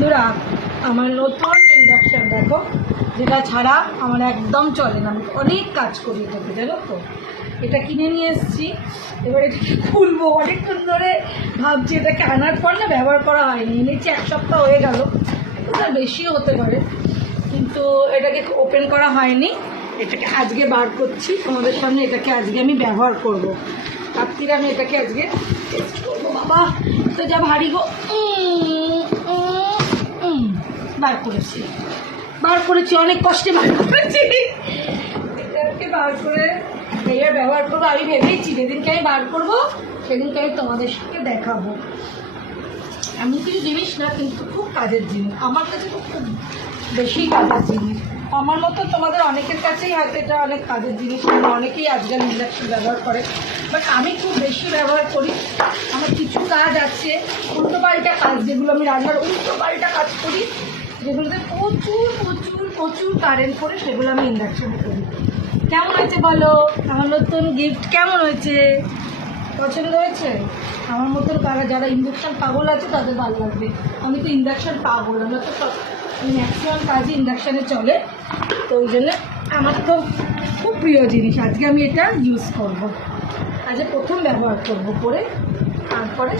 বন্ধুরা আমার নতুন ইন্ডাকশান দেখো, যেটা ছাড়া আমার একদম চলে না। আমি অনেক কাজ করি এটাকে, জানো তো। এটা কিনে নিয়ে এসেছি, এবার এটাকে খুলবো। অনেকক্ষণ ধরে ভাবছি, এটাকে আনার পর না ব্যবহার করা হয়নি। এনেছি 1 সপ্তাহ হয়ে গেল, ওটা বেশিও হতে পারে, কিন্তু এটাকে ওপেন করা হয়নি। এটাকে আজকে বার করছি তোমাদের সামনে। এটাকে আজকে আমি ব্যবহার করব। রাত্রিরে আমি এটাকে আজকে টেস্ট করবো। বাবা তো যা ভারী গো। বার করেছি অনেক কষ্টে বার করেছি। এটাকে বার করে এইবার ব্যবহার করবো। আমি ভেবেইছি যেদিনকে আমি বার করবো সেদিনকে আমি তোমাদের সাথে দেখাবো। এমন কিছু জিনিস না, কিন্তু খুব কাজের জিনিস আমার কাছে, তো খুব বেশি কাজের জিনিস। আমার মতো তোমাদের অনেকের কাছেই হয়তো এটা অনেক কাজের জিনিস, অনেকেই আজকাল ইন্ডাকশন ব্যবহার করে, বাট আমি খুব বেশি ব্যবহার করি। আমার কিছু কাজ আছে, উল্টোপাল্টা কাজ, যেগুলো আমি রান্নার উল্টোপাল্টা কাজ করি, যেগুলোতে প্রচুর প্রচুর প্রচুর কারেন্ট পড়ে, সেগুলো আমি ইন্ডাকশনে করি। কেমন হয়েছে বলো? আমার নতুন গিফট কেমন হয়েছে? পছন্দ হয়েছে? আমার মতন কারা যারা ইন্ডাকশান পাগল আছে তাদের ভালো লাগবে। আমি তো ইন্ডাকশান পাগল, আমরা তো সব ম্যাক্সিমাম কাজই ইন্ডাকশানে চলে, তো ওই জন্য আমার তো খুব প্রিয় জিনিস। আজকে আমি এটা ইউজ করব, আজকে প্রথম ব্যবহার করব, করে তারপরে